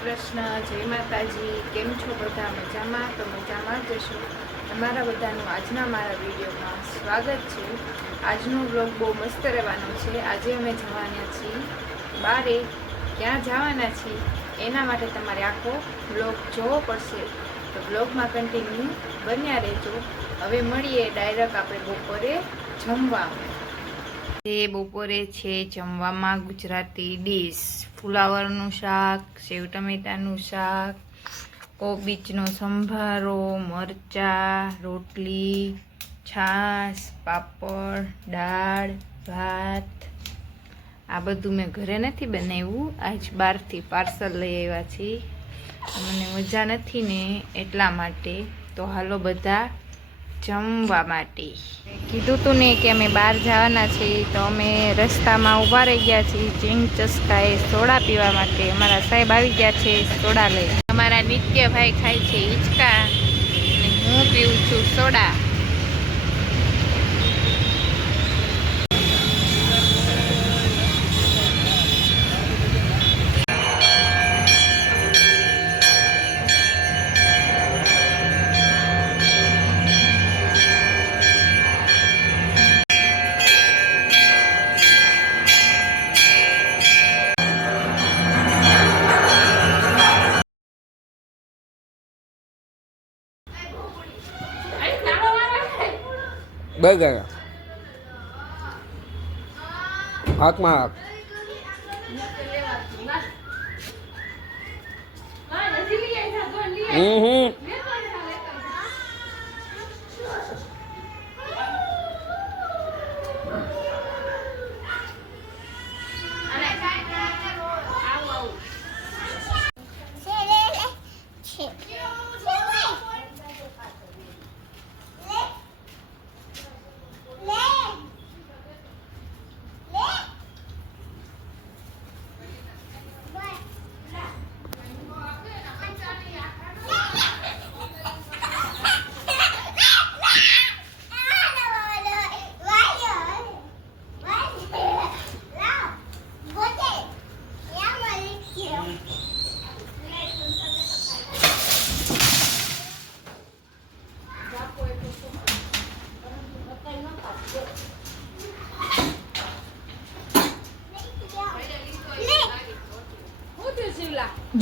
કૃષ્ણ, જય માતાજી। કેમ છો બધા? મજામાં? તો મજામાં જ જશો। તમારા બધાનું આજના મારા વિડીયોમાં સ્વાગત છે। આજનો વ્લોગ બહુ મસ્ત રહેવાનો છે। આજે અમે જવાના છીએ બારે। ક્યાં જવાના છીએ એના માટે તમારે આખો વ્લોગ જોવો પડશે, તો વ્લોગમાં કન્ટિન્યુ બન્યા રહેજો। હવે મળીએ ડાયરેક્ટ આપણે બપોરે જમવામાં। બપોરે છે જમવામાં ગુજરાતી ડીશ, ફુલાવરનું શાક, સેવ ટમેટાનું શાક, કોબીજનો સંભારો, મરચાં, રોટલી, છાશ, પાપડ, દાળ, ભાત। આ બધું મેં ઘરે નથી બનાવ્યું, આજ બહારથી પાર્સલ લઈ આવ્યા છીએ। મને મજા નથી ને એટલા માટે, તો હાલો બધા જમવા માટે। કીધું તું ને કે અમે બહાર જવાના છીએ, તો અમે રસ્તામાં ઊભા રહી ગયા છીએ ચિંગ ચસ્કાએ સોડા પીવા માટે। અમારા સાહેબ આવી ગયા છે સોડા લઈ। અમારા નિત્યભાઈ ખાય છે હિંચકા અને હું પીવું છું સોડા। બર્ગર હાથમાં હાથ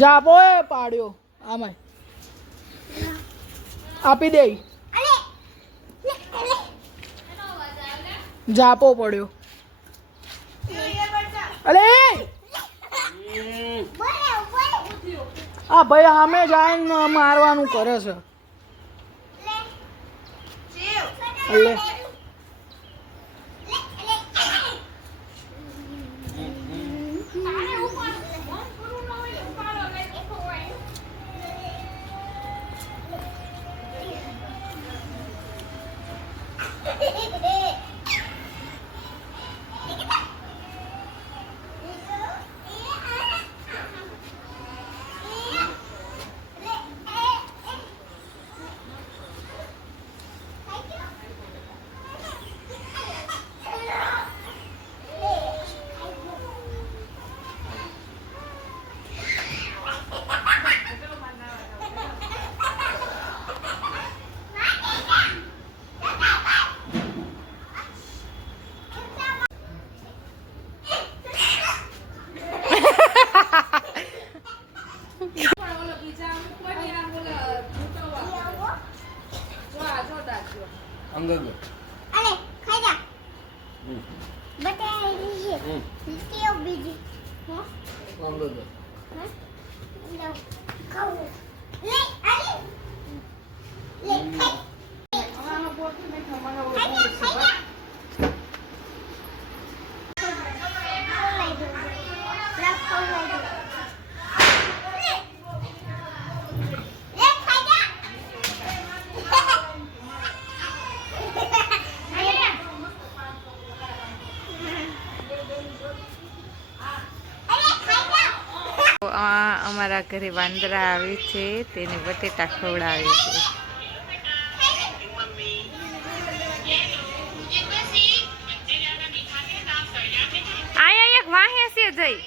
જાપો એ પાડ્યો આમાં આપી દે, જાપો પડ્યો અલે આ ભાઈ સામે જાય મારવાનું કરે છે। અલે અંગગ અલે ખાઈ જા બટાઈ લીધી લીટીઓ બીજી હે અંગગ હે લો ખાઓ લે અલે લે ખાઈ આનો બોટ મે ખમાનો અમારા ઘરે વાંદરા આવે છે, તેને બટેટા ખવડાવે છે। આયા એક વાહે છે જઈ